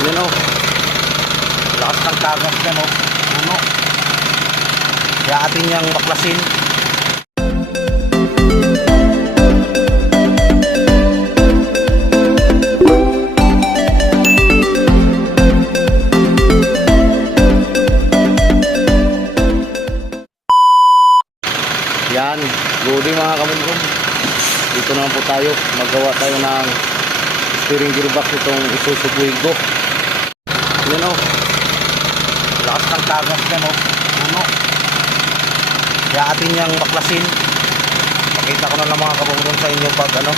Yan o. Lakas ng tagas yan o. Puno. Kaya atin niyang baklasin. Yan. Good mga kamumrum. Dito naman po tayo. Magawa tayo ng steering gearbox itong Isuzu Fuego. Yan o. Lakas ng tagas yan o. Puno. Kaya atin niyang baklasin. Pakita ko na lang mga kabungron sa inyo pag ano,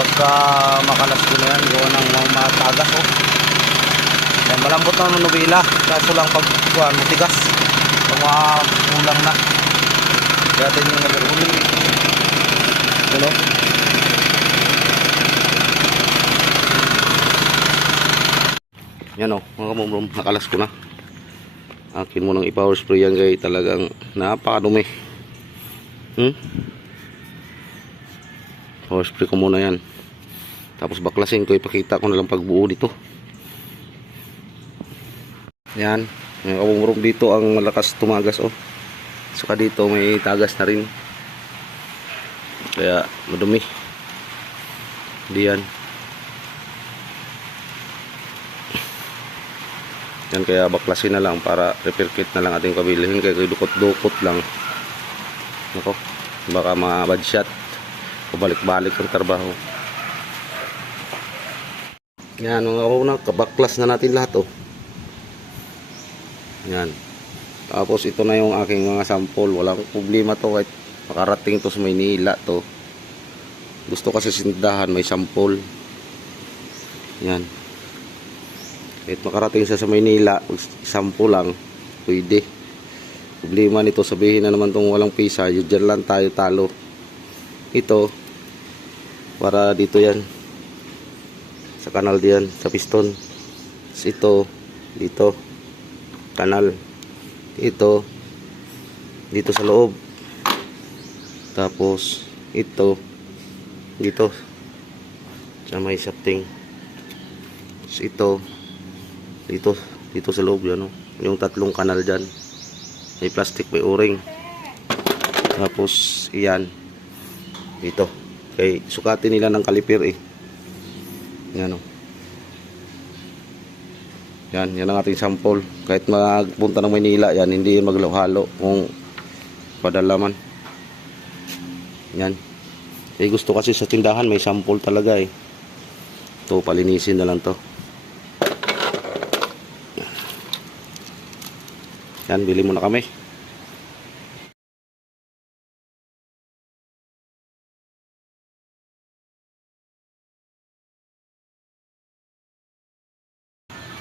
pagka makalas ko na yan, gawa ng mga tagas o. Yan, malambot na ng nubila. Kaso lang pag matigas, pag kulang na, kaya atin niyang nagululi. Yan o. Yan o mga kabungron, nakalas ko na. Akin mo nang i-power spray yan guys, talagang napakadumi. Power spray ko muna yan. Tapos baklasin ko, ipakita ko na lang pagbuo dito. Yan, yung kabumurog dito ang malakas tumagas oh. Saka dito may tagas na rin. Kaya madumi. Diyan. Yan, kaya baklasin na lang para repair kit na lang ating pabilihin, kaya dukot-dukot lang. Nako, baka ma-bad shot o balik-balik ang trabaho. Yan mga kauna, kabaklas na natin lahat oh. Yan. Tapos ito na yung aking mga sample. Walang problema to kahit makarating to sa Maynila to. Gusto kasi sindahan may sample. Yan. Kahit makarating sa Maynila, sample lang, pwede. Problema nito, sabihin na naman tong walang pisa, dyan lang tayo talo. Ito, para dito yan, sa kanal diyan, sa piston. Ito, dito, kanal. Ito, dito sa loob. Tapos, ito, dito, sa may shafting. Ito, dito sa loob yan, no? Yung tatlong kanal dyan, may plastic, may o-ring. Tapos iyan dito, kay sukatin nila ng kaliper eh. Yan o. Yan ang ating sample. Kahit magpunta ng Maynila yan, hindi yun maghalo-halo kung padalaman. Yan, gusto kasi sa tindahan may sample talaga eh. Ito, palinisin na lang to. Yan, bili muna kami.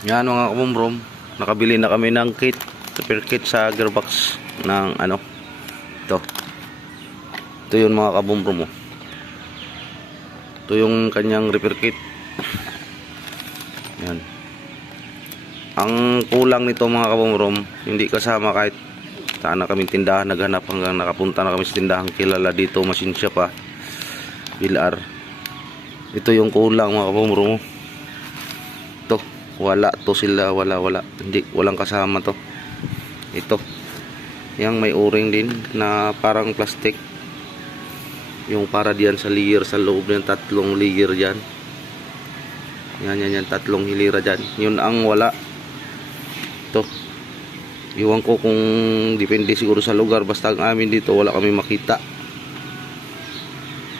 Yan mga kabumrom, nakabili na kami ng kit, repair kit sa gearbox ng ano. Ito yung mga kabumrom mo. Ito yung kanyang repair kit. Yan. Ang kulang nito mga kabumrom, hindi kasama kahit saan na kami tindahan naghanap, hanggang nakapunta na kami sa tindahan kilala dito, machine shop Bilar. Ito yung kulang mga kabumrom. Ito, wala to sila, wala. Hindi, walang kasama to. Ito. Yang may o-ring din na parang plastic. Yung para diyan sa layer sa loob ng tatlong layer diyan. Yan, tatlong hilira diyan. Yun ang wala. Ito, iwan ko kung depende siguro sa lugar, basta ang amin dito wala kami makita.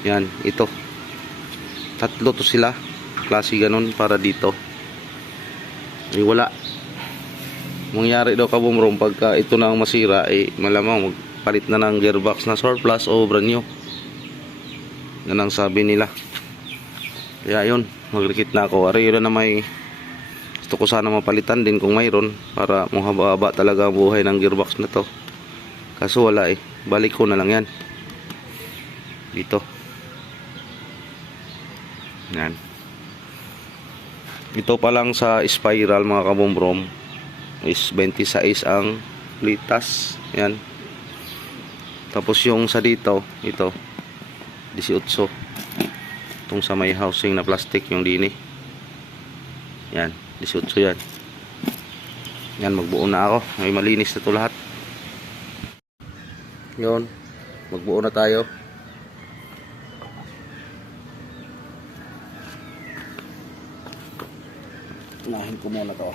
Yan, ito tatlo to sila, klase ganun para dito. Wala. Mangyari daw kabumrom pagka ito na ang masira, malamang magpalit na ng gearbox na surplus o brand new. Yan ang sabi nila. Kaya yun, magrikit na ako. Ari yun na may gusto ko sana mapalitan din kung mayroon, para mahaba-haba talaga ang buhay ng gearbox na to. Kaso wala balik ko na lang yan dito. Yan. Ito pa lang sa spiral mga kabumrom is 26 ang litas. Yan. Tapos yung sa dito, ito 18. Itong sa may housing na plastic yung dini. Yan, 18 yan. Yan, magbuo na ako. May malinis na to lahat. Yun, magbuo na tayo. Unahin ko muna to.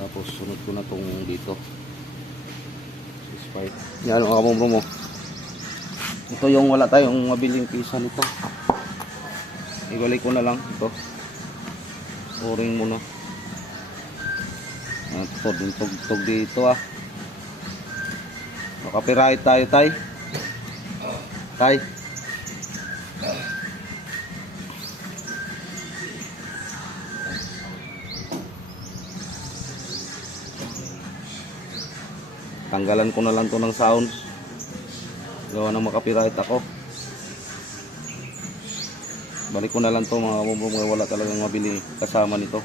Tapos sunod ko na tong dito. Yan mga kamumbro mo. Ito yung wala tayong mabiling pisa nito. Ibalik ko na lang ito. O-ring muna. Ito din tugtog dito ah. Copyright tayo tay. Tay. Tanggalan ko na lang to ng sounds. Gawa na makapiright ako. Balik ko na lang to mga kamumbro. Wala talagang mabiling kasama nito.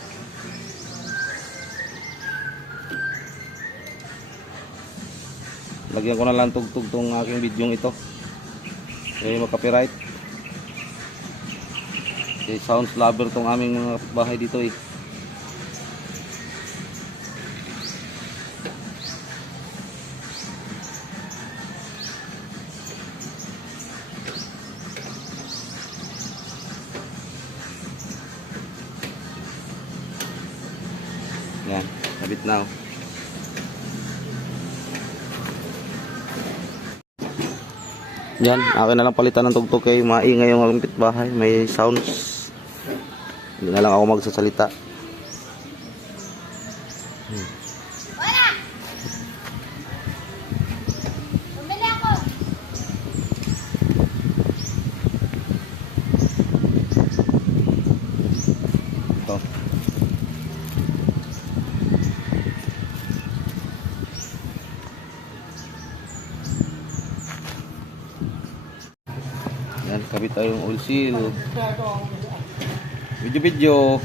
Lagyan ko na lang tugtog tong aking video ito. Kaya makapiright. Okay, sounds lover tong aming mga bahay dito eh. Yan, kabit na oh. Yan, akin na lang palitan ng tugtog kay maingay yung aking pitbahay. May sounds. Hindi na lang ako magsasalita. Wala! Bumili ako! Ito. Yan, kabit tayong oil seal. Video.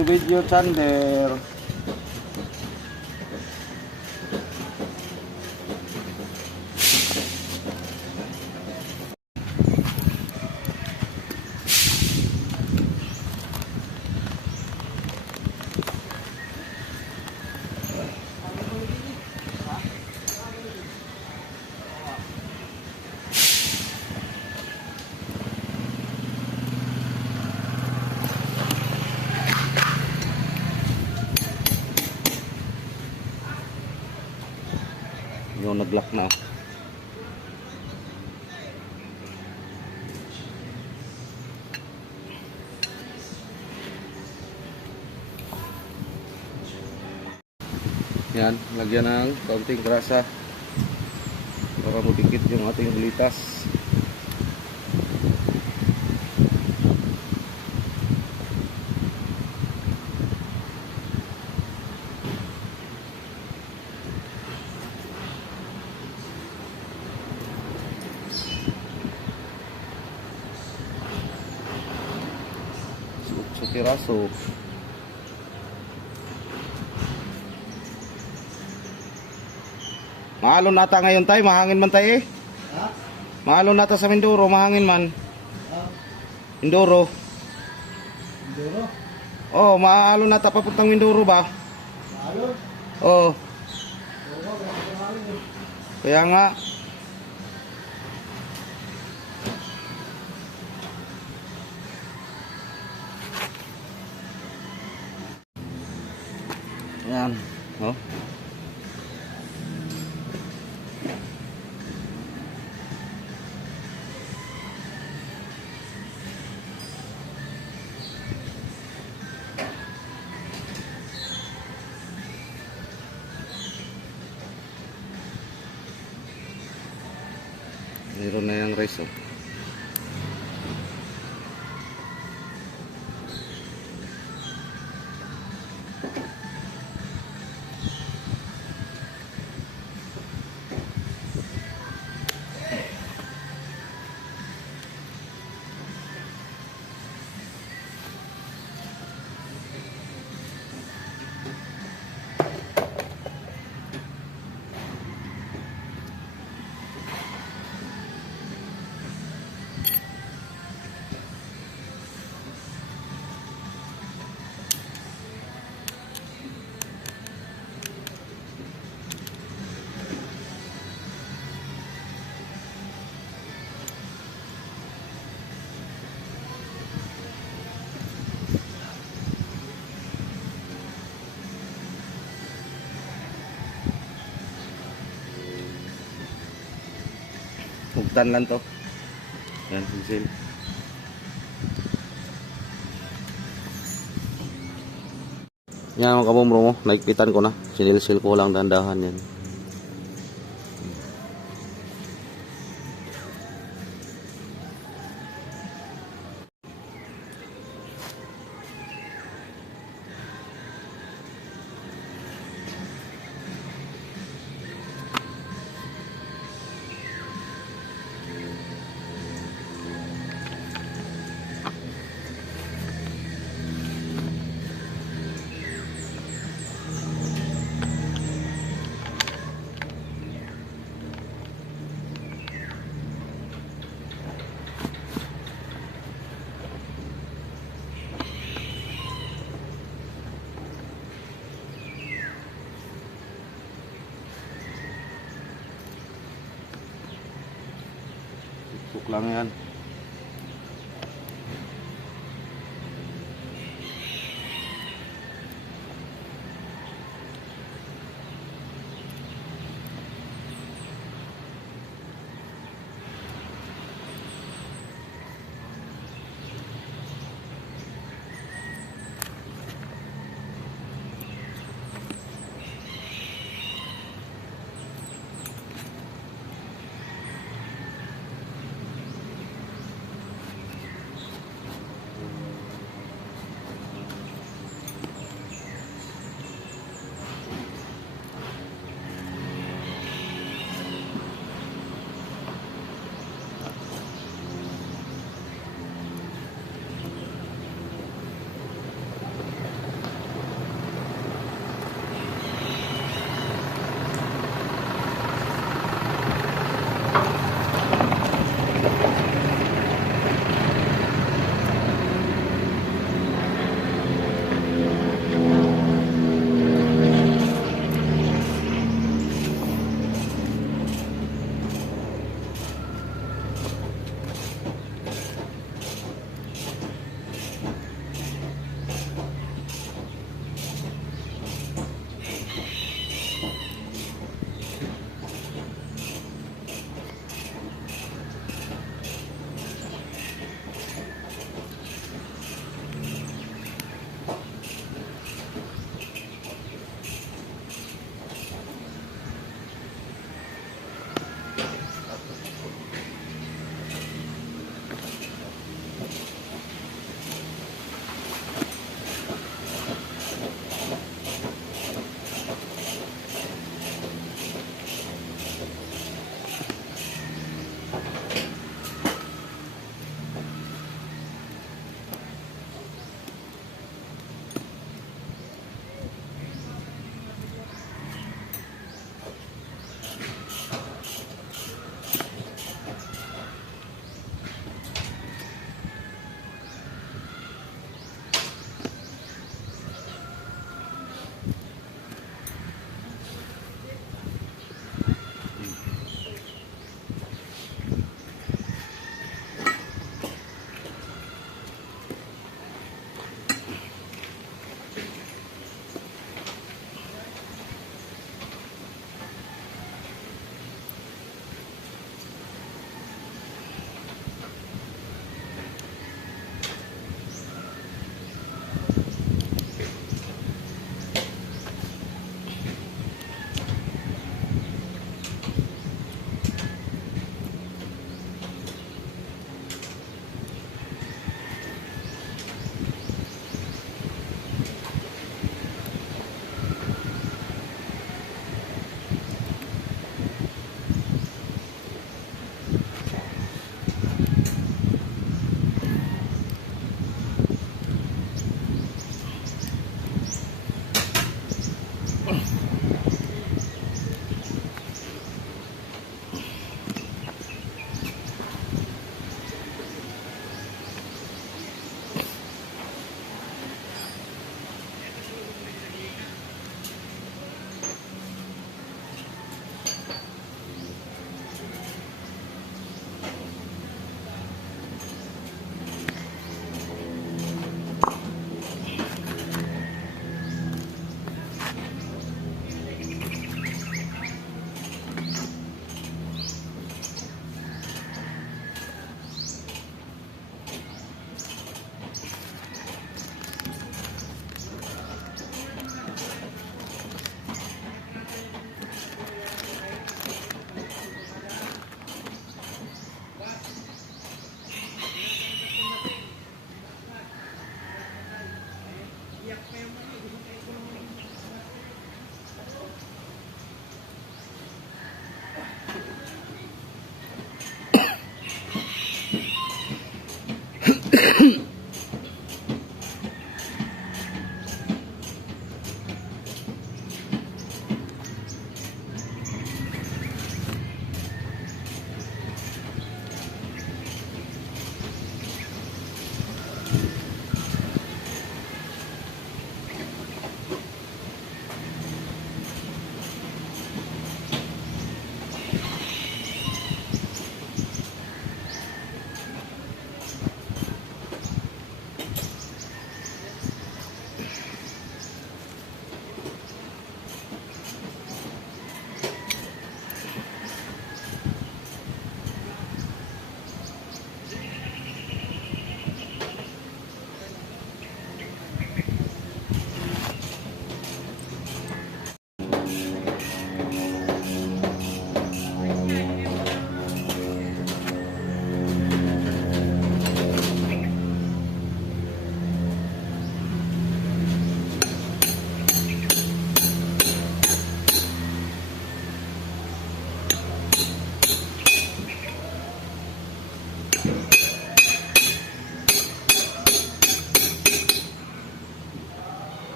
Video Chander. Yung nag-lock na. Yan, lagyan ng kaunting grasa para mudikit yung ating bulitas. piraso. Maalon nata ngayon tay, mahangin man tay eh. Ha? Maalon nata sa Mindoro, mahangin man. Ha? Mindoro. Duro? Oh, maalon nata papuntang Mindoro ba? Alon? Oh, Oo, grabe ka alon eh. kaya nga. Yan, oh. Meron na yung rice, oh. Hugtan lang to. Yan, pencil. Yan mga kabomro mo, naikpitan ko na. Sinilsil ko lang dandahan yan. Tuk lang yan.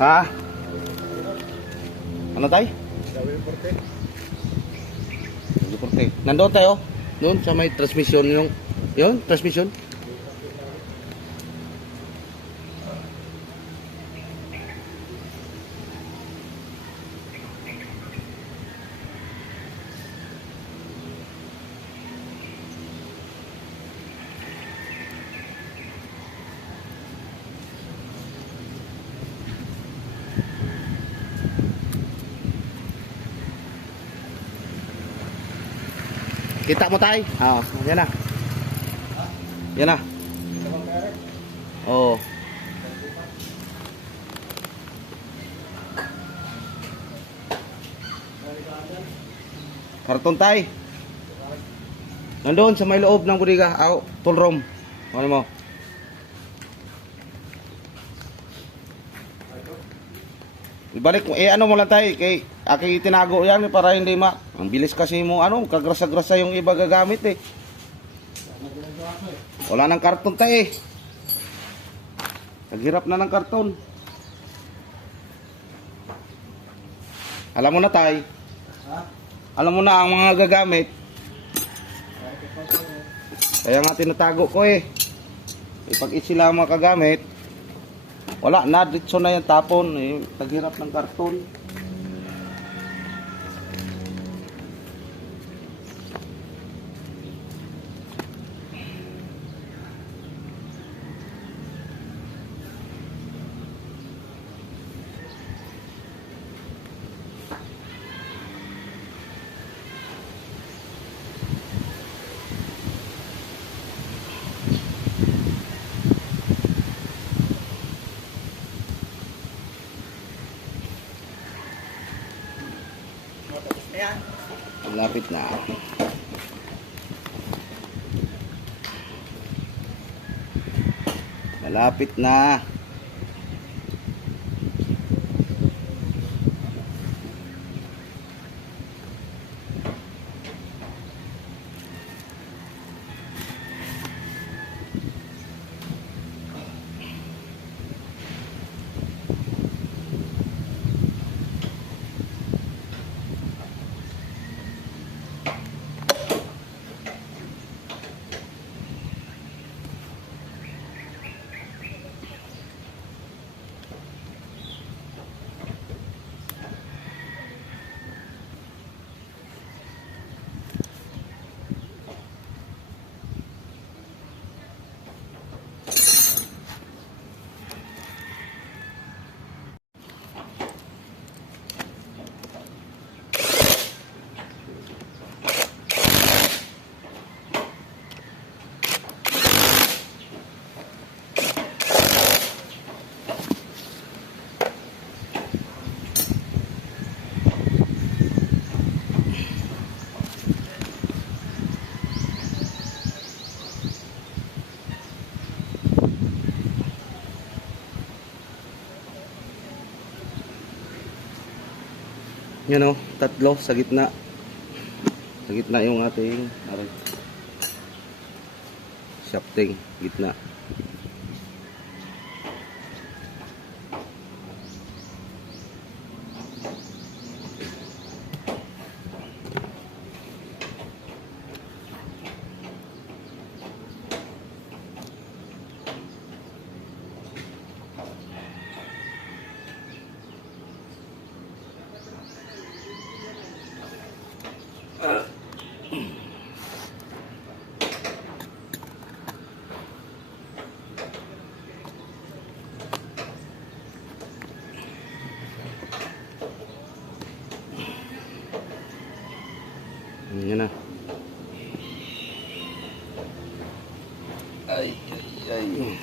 Ha? Ano tay? Sabi ng porte. Reporte. Nandoon tayo. Doon sa may transmission yung transmission. Kita mo tay? Oo, yan na. Yan na. Oo. Karton tay. Nandoon sa may loob ng bodega. Tool room. Ano mo? Ibalik mo. Ano mo lang tay. Kay aking itinago yan para hindi ang bilis kasi mo kagrasa-grasa yung iba gagamit eh. Wala nang karton tay eh. Naghirap na ng karton. Alam mo na tay. Ha? Alam mo na ang mga gagamit. Kaya nga tinatago ko eh. Pag sila makagamit, wala na, ditso na yung tapon eh. Naghirap ng karton. Malapit na. Malapit na. Yan o, tatlo sa gitna. Sa gitna yung ating shafting, gitna. Yan na. Ay, ay, ay.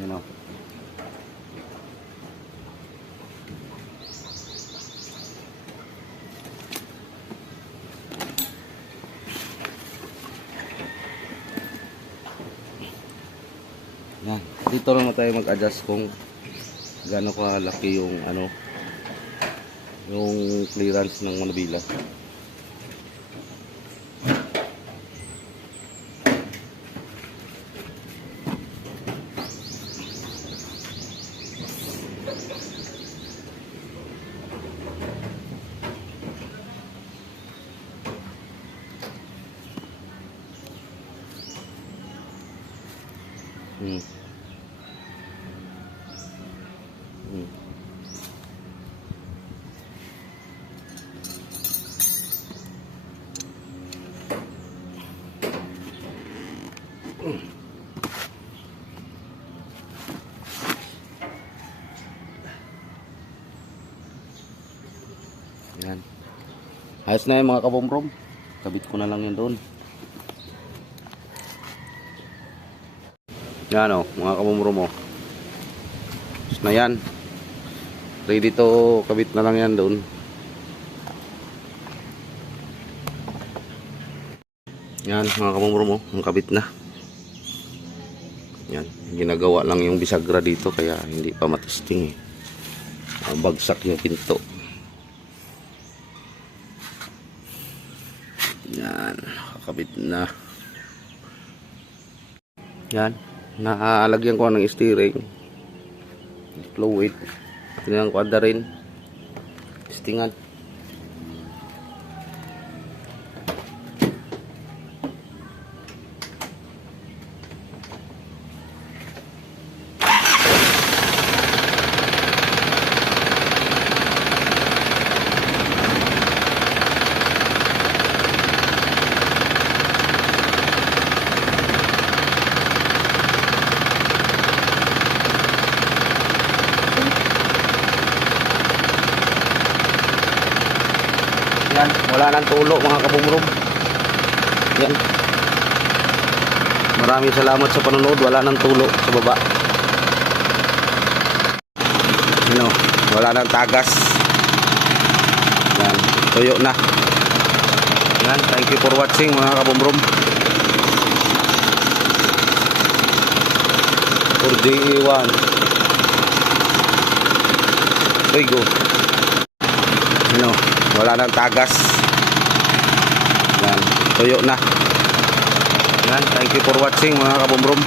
Yan o. Yan. Dito lang na tayo mag-adjust kung gaano kalaki yung ano, yung clearance ng manubila. Hmm. Hmm. Yan. Ayos na yung mga kabomrom. Kabit ko na lang yan doon. Yan o, mga kabomrom o. Ayos na yan. Ready to kabit na lang yan doon. Yan mga kabomrom o, ang kabit na. Yan, ginagawa lang yung bisagra dito kaya hindi pa matesting eh. Bagsak yung pinto. Yan, kakabit na. Yan, naalagyan ko ng steering. Fluid. Tinang ko rin. Testingan. Yan, wala nang tulo mga kabumrom. Yan. Maraming salamat sa panonood. Wala nang tulo sa baba. Ano, wala nang tagas. Yan, tuyo na. Yan, thank you for watching mga kabumrom. For GE1. Uy, go. Ano, wala nang tagas. Yan, tuyo na. Yan, thank you for watching mga kabumrom.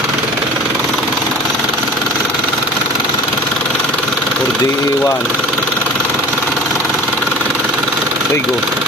For GE1. Uy, go.